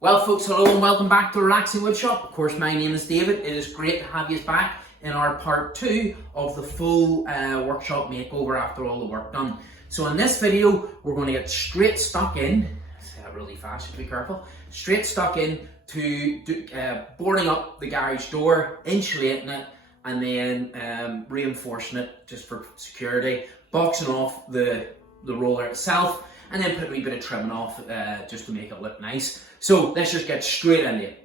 Well folks, hello and welcome back to Relaxing Woodshop. Of course, my name is David. It is great to have you back in our part 2 of the full workshop makeover after all the work done. So in this video, we're going to get straight stuck in, say that really fast, just be careful, straight stuck in to boarding up the garage door, insulating it, and then reinforcing it just for security, boxing off the roller itself, and then put a wee bit of trimming off just to make it look nice. So let's just get straight into it.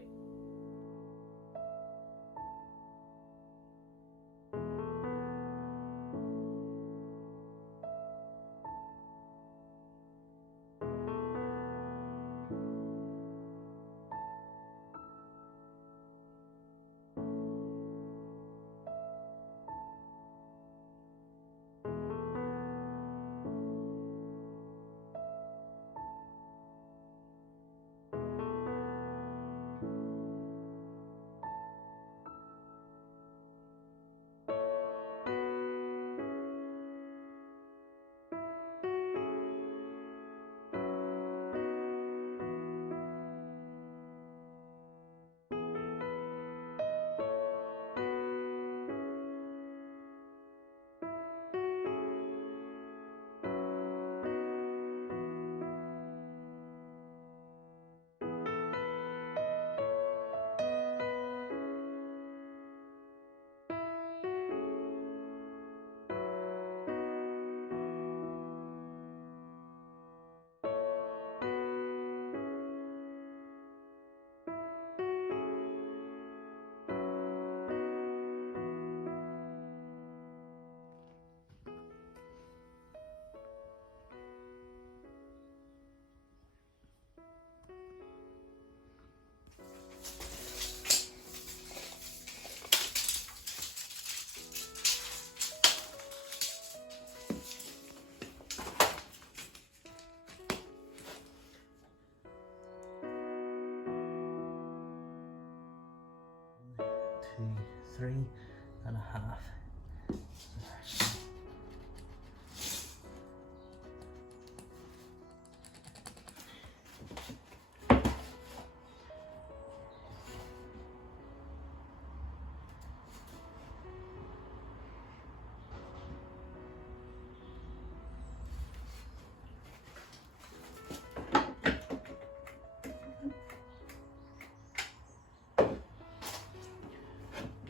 Three and a half.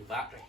Battery.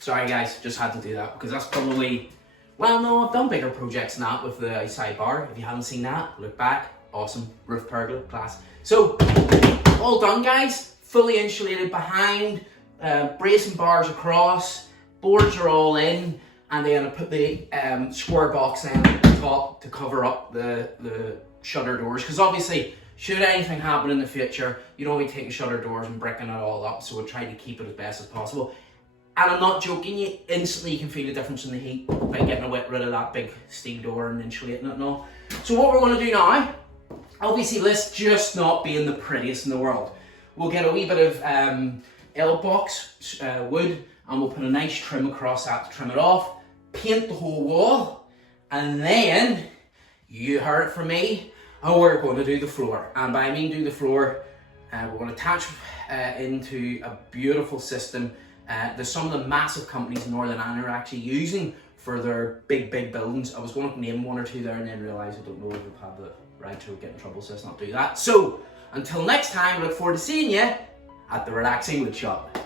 Sorry guys, just had to do that because that's probably, well no, I've done bigger projects than that with the outside bar. If you haven't seen that, look back. Awesome. Roof pergola, class. So, all done guys. Fully insulated behind, bracing bars across, boards are all in, and then I put the square box in at the top to cover up the shutter doors, because obviously should anything happen in the future, you don't want to be taking shutter doors and bricking it all up, so we'll try to keep it as best as possible. And I'm not joking, you instantly can feel the difference in the heat by getting rid of that big steel door and insulating it and all. So what we're going to do now, obviously this just not being the prettiest in the world, we'll get a wee bit of L-box wood, and we'll put a nice trim across that to trim it off, paint the whole wall, and then, you heard it from me, we're going to do the floor. And by I mean do the floor, we're going to attach into a beautiful system that some of the massive companies in Northern Ireland are actually using for their big buildings. I was going to name one or two there and then realise I don't know if we've had the right to get in trouble, so let's not do that. So, until next time, I look forward to seeing you at the Relaxing Wood Shop.